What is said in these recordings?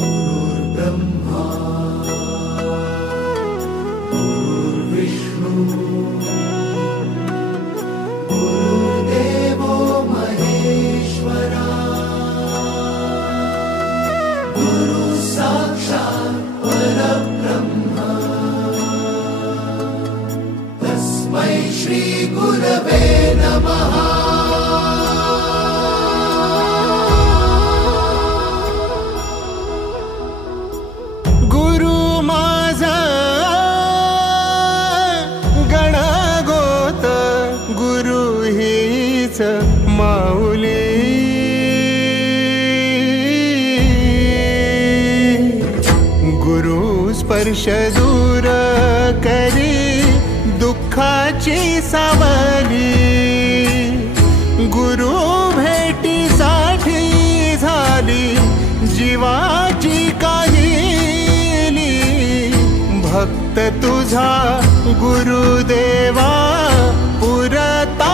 गुरुर्ब्रह्मा गुरुर्विष्णु गुरुर्देवो महेश्वरा गुरु साक्षात् परब्रह्म तस्मै श्री गुरवे नमः। माऊली गुरु स्पर्श दूर करी दुःखाची सावली गुरु भेटीसाठी झाली जीवाची काहिली भक्त तुझा गुरुदेवा पुरता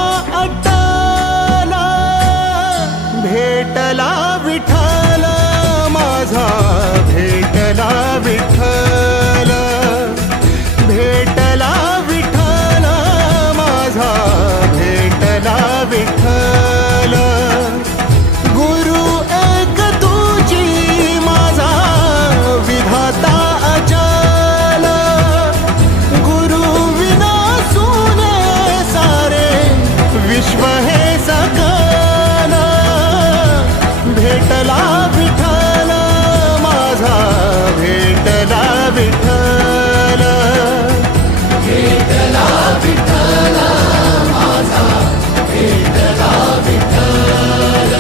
भेटला विठ्ठल माझा भेटला विठ्ठल भेटला विठ्ठल माझा भेटला विठ्ठल गुरु एक तुझी माझा विधाता अचल गुरु विना सुने सारे विश्व हे सकल भेटला विठ्ठल माझा भेटला विठ्ठल भेटला विठ्ठल माझा भेटला विठ्ठल।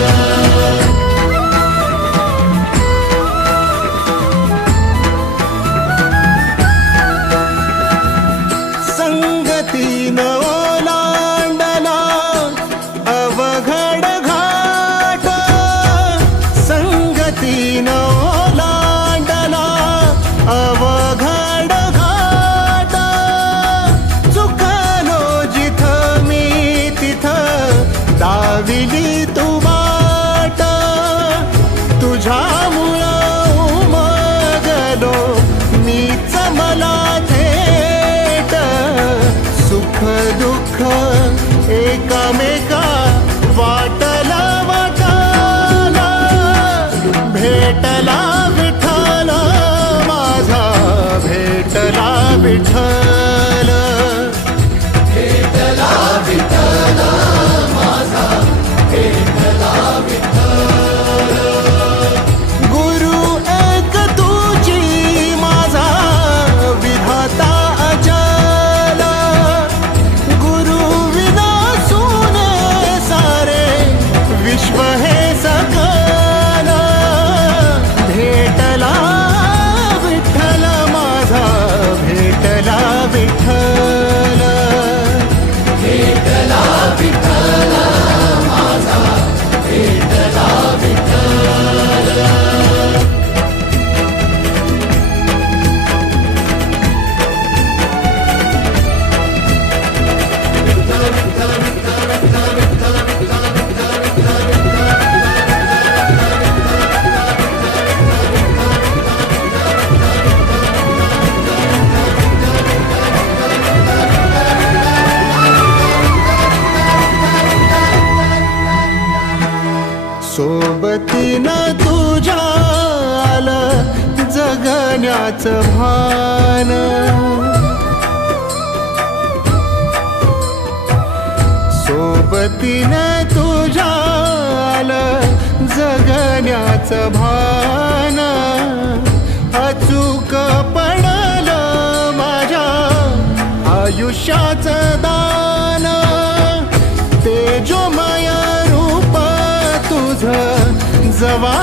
संगतीन ओलांडला अवघड घाट संगतीन ओलांडला अवघड घाट चुकलो जिथं मी तिथं दाविली तू वाट तुझ्यामुळं उमगलो मीच मला थेट सुख दुःख एकामेका वाटला वाटला भेटला विठ्ठल माझा भेटला विठ्ठल भेटला विठ्ठल माझा भेटला विठ्ठल गुरु एक तुझी माझा विधाता अचल गुरु विना सुने सारे विश्व हे सकल भेटला विठ्ठल माझा भेटला विठ्ठल भेटला विठ्ठल माझा भेटला विठ्ठल। सोबतीनं तुझ्या आलं जगण्याचं भान सोबतीनं तुझ्या आलं जगण्याचं भान अचूक पडलं माझ्या आयुष्याचं दान तेजोमय रूप तुझं जवा